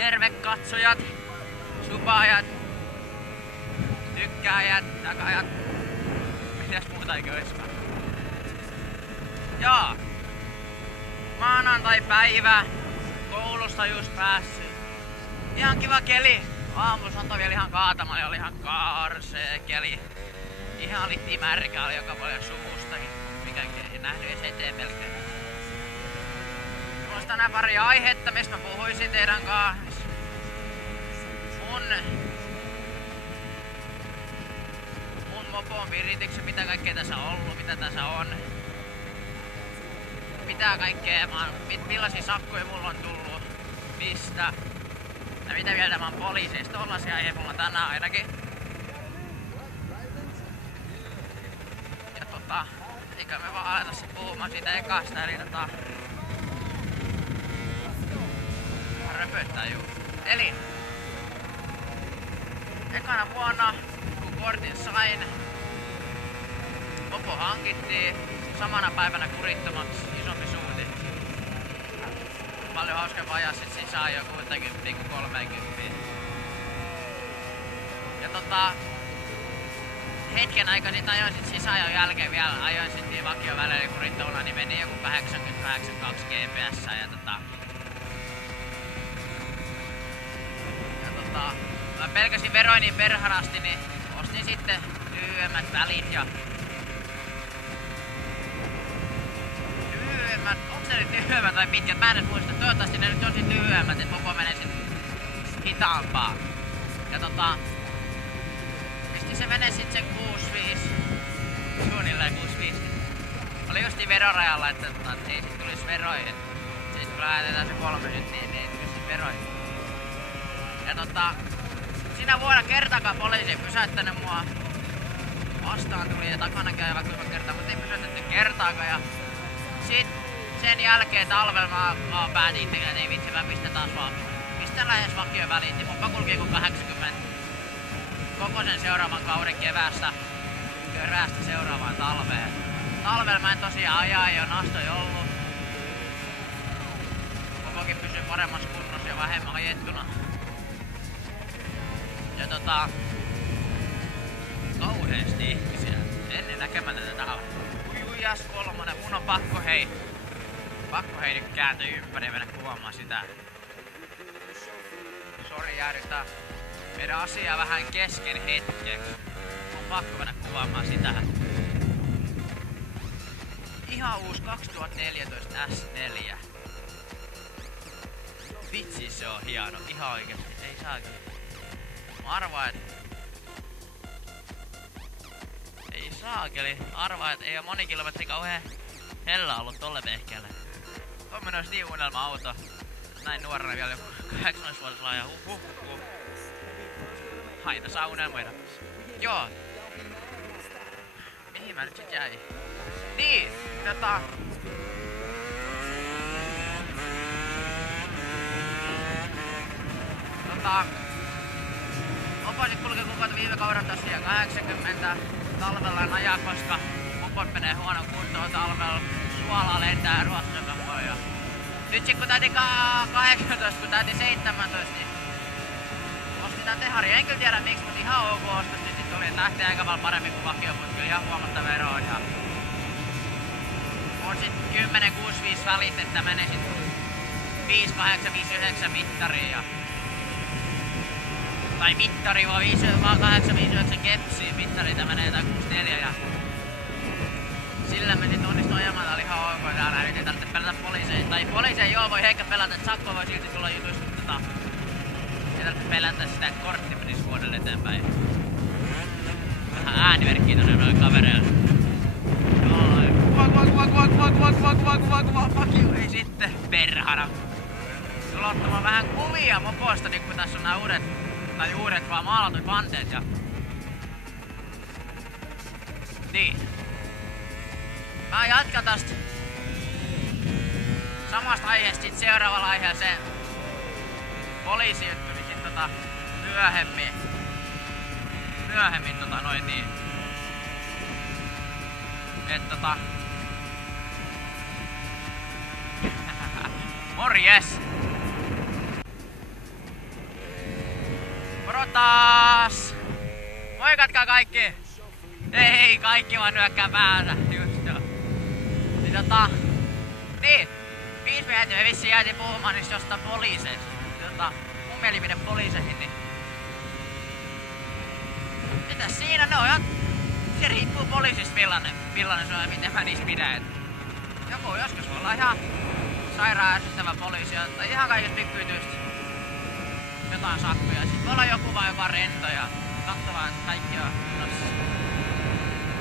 Terve katsojat, subaajat, tykkääjät, jakajat. Mitäs muuta eikö oiskaan? Joo. Maanantai-päivä. Koulusta just päässyt. Ihan kiva keli. Aamulla satoi vielä ihan kaatamaan ja oli ihan karsee keli. Ihan litti märkä, oli joka paljon sumustakin. Mikä ei nähnyt edes eteen melkein. Mulla olisi tänään pari aihetta, mistä mä puhuisin teidän kanssa. Mun mopon virityksen, mitä kaikkea tässä on ollut, mitä tässä on. Mitä kaikkea, millaisia sakkoja mulla on tullut, mistä. Ja mitä mieltä mä oon poliisista, tollasia aiheita mulla tänään ainakin. Ja eikä me vaan aleta sit puhumaan siitä ekasta, eli röpöttää juu. Eli ekana vuonna, kun kortin sain, mopo hankittiin samana päivänä kurittomaksi isompi suuti. Paljon hauskempaa ajaa sit sisään jo 60 kuin 30. Ja hetken aikaa sit ajoin sit sisään jo jälkeen vielä, ajoin sit niin vakioväleillä kurittomalla, niin meni joku 88 GPS mä pelkäsin veroin niin perhanasti, niin ostin sitten lyhyemmät välit ja onks ne nyt lyhyemmät vai pitkät? Mä en edes muista. Toivottavasti ne nyt on sit lyhyemmät, et mopo menee sit hitaampaa. Ja pistin se menee sit sen 65. Suunnilleen 65. Oli justiin verorajalla, että ei sit tulis veroihin. Siis kun lähetetään se 30, niin ei tulis sit veroihin. Ja siinä vuonna kertaakaan poliisi ei pysäyttänyt mua. Vastaan tuli ja takana käyvä kyllä kertaa, mutta ei pysäytetty kertaakaan. Ja sit sen jälkeen talvella mä päätin tekemään, että ei vitsi, mä pistän taas vaan. Pistän lähes vakioon väliin, niin mun kulkii kun 80. Koko sen seuraavan kauden keväästä seuraavaan talveen. Talvella mä en tosiaan ajaa, ei oo nastoja ollut. Mopokin pysyy paremmassa kunnossa ja vähemmän ajettuna. Ja kauheesti ihmisiä. Ennen näkemätöntä täällä. Ujas kolmonen, mun on pakko hei nyt kääntyä ympäri ja mennä kuvaamaan sitä. Sori jäädyttää meidän asiaa vähän kesken hetkeksi. On pakko mennä kuvaamaan sitä. Ihan uusi 2014 S4. Vitsi se on hieno, ihan oikeesti, ei saakeli. Mä arvaan, et ei oo moni kilometri kauhean hellä ollut tolle vehkeelle. Tommonen olisi niin unelma-auto. Näin nuorena vielä joku 18-vuotisella ja Aina saa unelmoida. Joo. Mihin mä nyt sit jäin? Niin, Mopoisit kulkee kukaan viime kauden tosiaan 80 talvella en ajaa, koska mopot menee huonon kuntoon talvella. Suolaa lentää ruotsakapoja. Ja nyt sit kun täytin 18, kun täytin 17, niin ostin tän tehari. En kyllä tiedä miksi, mutta ihan ok ostos. Nyt sit oli, että lähtee aika paljon paremmin kuin vakio, mutta kyllä ihan huomattava ero. Ja on sit 10-6-5 välit, että menee sit 5-8-5-9 mittariin. Ja tai mittari vaan 8-5-9 kepsiin. Mittari menee jotain 64 ja sillä me sit onnistu ajamaan, tää oli ihan ok täällä. Nyt ei tarvitse pelätä poliiseja. Tai poliiseja joo voi heikkä pelätä, että sakko voi silti tulla jutuista, mutta ei tarvitse pelätä sitä, että kortti menisi vuodelle eteenpäin. Vähän äänimerkkiä tonne noille kavereille. Fuck ei sitten perhana. Tulla ottamaan vähän kuvia moposta, niin kun tässä on nää uudet vaan maalatut vanteet ja niin. Mä jatkan tästä samasta aiheesta sit seuraavalla aiheella se poliisijuttu, niin sit myöhemmin niin. Et morjes! taas! Moikatkaa kaikki! Ei, kaikki vaan nyökkää päänsä. Just joo. Niin, 5 minuuttia me vissiin jäätiin puhumaan niistä jostain poliiseista. Mun mielipide poliiseihin, niin... Mitäs siinä? Ne on ihan... Se riippuu poliisista millainen se on ja miten mä niistä pidän. Joku joskus voi olla ihan sairaan ärsyttävä poliisi tai ihan kaikista pikkuytyistä jotain sakkoja. Sitten voi olla joku vaan joka on rento ja katsoo vaan, että kaikki on kunnossa.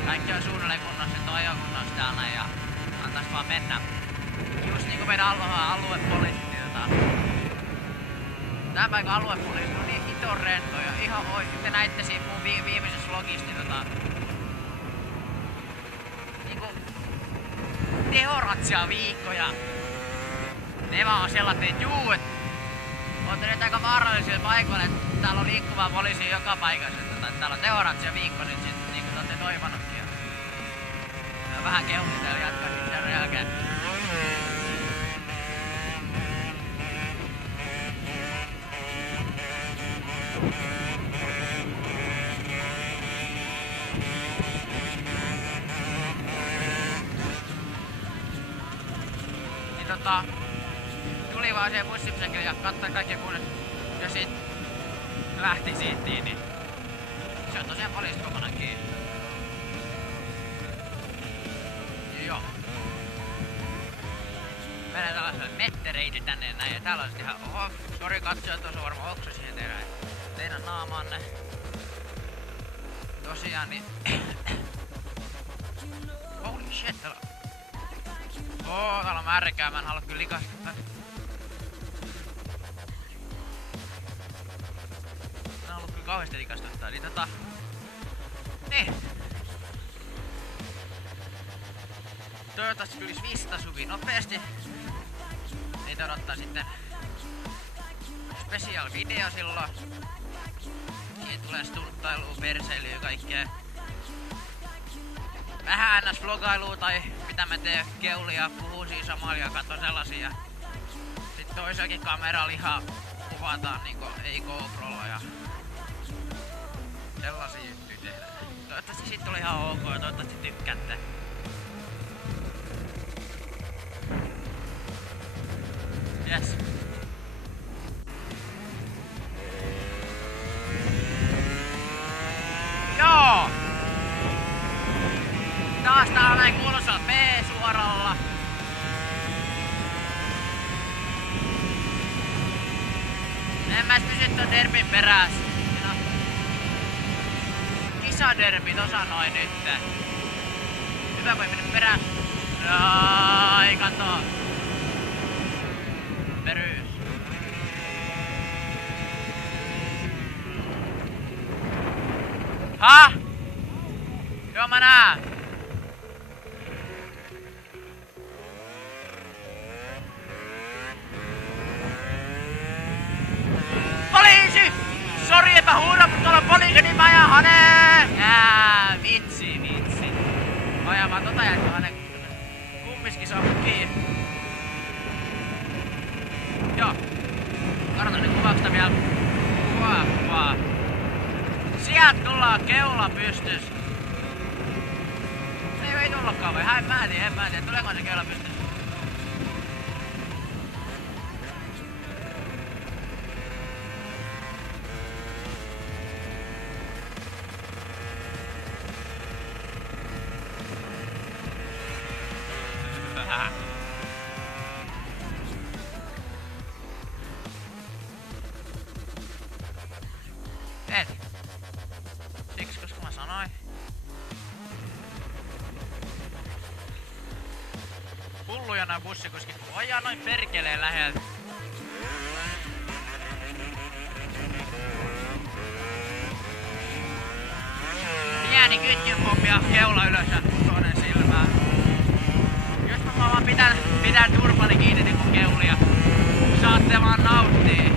Kaikki on suunnilleen kunnossa ja toi on kunnossa täällä ja antais vaan mennä. Just niinku meidän aluepoliisit, niin tän paikan aluepoliisit on niin hito rento ja ihan te näitte siinä mun viimeisessä vlogissa, niinku tehoratsia viikkoja. Ne vaan on sellainen, että juu, et ootte nyt aika vaarallisilla paikoilla, että täällä on liikkuvaa poliisia joka paikassa, että täällä on tehoratsia viikko nyt sit, niinku te ootte toivonutkin. Ja vähän kehuttiin täällä jatkaa sit sen jälkeen. Tuli vaan siihen bussipysäkille ja katsoi kaikki kunnes ja sit lähti siitä, niin se on tosiaan poliisit kokonaan kiinni. Joo. Mennään tällaiselle mettereiti tänne näin ja täällä on sit ihan oho, sori katsojat, tuossa on varmaan oksa siihen teidän naamanne. Tosiaan niin... Holy shit, täällä täällä on märkää, mä en halua kyllä likastuttaa. Mä en halua kyllä kauheasti likastuttaa, niin Niin. Toivottavasti tulisi 500 subia nopeasti. Niitä odottaa sitten special video silloin. Siihen tulee stunttailua, perseilyä ja kaikkea. Vähän ns-vlogailua tai mitä mä teen keulia, puhuu siinä samalla ja katso sellaisia. Sitten toisellakin kameralla ihan kuvataan niinku ei GoProlla ja sellaisia juttuja tehdään. Toivottavasti sit oli ihan ok ja toivottavasti tykkäätte. Yes. Joo! Taas täällä näin kuulostaa B-suoralla. En mä pysy ton derbin perässä. No. Kisaderbi tossa noin nytte. Hyvä kun ei mennyt perässä. Ai kato. Perys. Hah? Joo mä näen. Poliisi! Sori että huuda, mutta tuolla on poliisi, niin mä ajan haneen! Vitsi. Mä ajan vaan tota jätkää haneen. Kummiskin saa mut kiinni. Joo. Karotan nyt kuvauksesta vielä. Kuvaa. Sieltä tullaan keula pystys. Se ei tullutkaan vai? En mä tiedä. Tuleeko se keula pystys? Et. Siksi koska mä sanoin. Hulluja nää bussikuskit, kun ajaa noin perkeleen läheltä. Pieni kytjynpommi ja keula ylös ja toinen silmää. Jos mä vaan pitän turpani kiinni niinku keulia, saatte vaan nauttii.